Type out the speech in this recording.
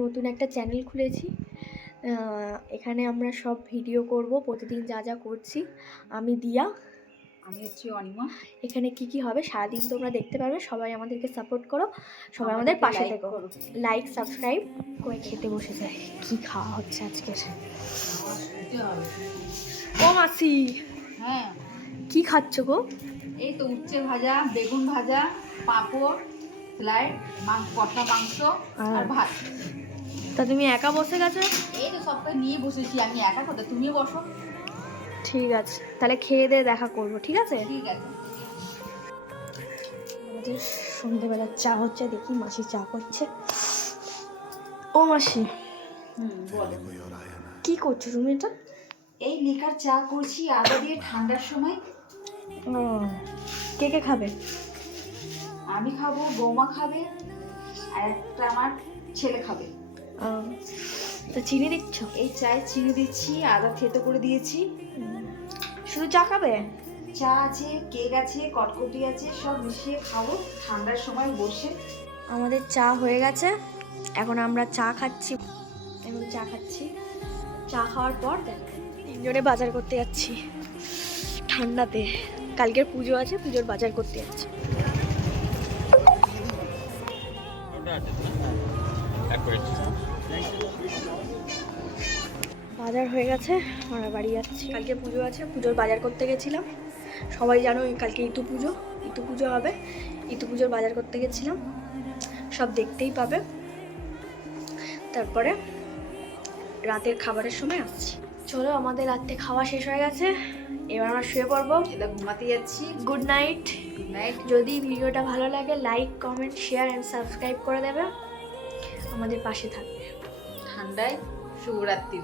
নতুন একটা চ্যানেল খুলেছি। এখানে আমরা সব ভিডিও করব, প্রতিদিন যা যা করছি। আমি দিয়া, আমি হচ্ছি অনিমা। এখানে কি কি হবে সারাদিন তোমরা দেখতে পারবে। সবাই আমাদেরকে সাপোর্ট করো, সবাই আমাদের পাশে থেকো, লাইক সাবস্ক্রাইব করে। খেতে বসে যায়। কি খাওয়া হচ্ছে আজকে? ও মাসি, হ্যাঁ কি খাচ্ছ গো? এই তো উচ্ছে ভাজা, বেগুন ভাজা, পাঁপড়, স্যালাড, কষা মাংস আর ভাত। তা তুমি একা বসে গেছো? এই তো সবকে নিয়ে বসেছি। আমি একা কোথায়, তুমিও বসো। ঠিক আছে, তাহলে খেয়ে দিয়ে দেখা করবো। ঠিক আছে, ঠিক আছে। আমাদের সন্ধ্যেবেলার চা হচ্ছে, দেখি মাসি চা করছে। ও মাসি, বলো। কি করছো তুমি এটা? এই লিকার চা করছি আদা দিয়ে ঠান্ডার সময়। কে কে খাবে? আমি খাবো, বৌমা খাবে, আর একটা আমার ছেলে খাবে। তো চিনি দিচ্ছ? এই চায়ে চিনি দিচ্ছি, আদা থেতো করে দিয়েছি। শুধু চা খাবে? চা আছে, কেক আছে, কটকটি আছে, সব মিশিয়ে খাবো ঠান্ডার সময় বসে। আমাদের চা হয়ে গেছে, এখন আমরা চা খাচ্ছি। চা খাওয়ার পর তিনজনে বাজার করতে যাচ্ছি ঠান্ডাতে। কালকের পুজো আছে, পুজোর বাজার করতে যাচ্ছি। বাজার হয়ে গেছে, আমরা বাড়ি যাচ্ছি। কালকে পুজো আছে, পুজোর বাজার করতে গেছিলাম। সবাই জানো কালকে ইতু পুজো হবে। ইতু পুজোর বাজার করতে গেছিলাম, সব দেখতেই পাবে। তারপরে রাতের খাবারের সময় আসছি। চলো, আমাদের রাতে খাওয়া শেষ হয়ে গেছে, এবার আমরা শুয়ে পড়বো। এটা ঘুমাতে যাচ্ছি। Good night. Good night. যদি ভিডিওটা ভালো লাগে like comment share and subscribe করে দেবে, আমাদের পাশে থাকবে। ঠান্ডায় শুভরাত্রি।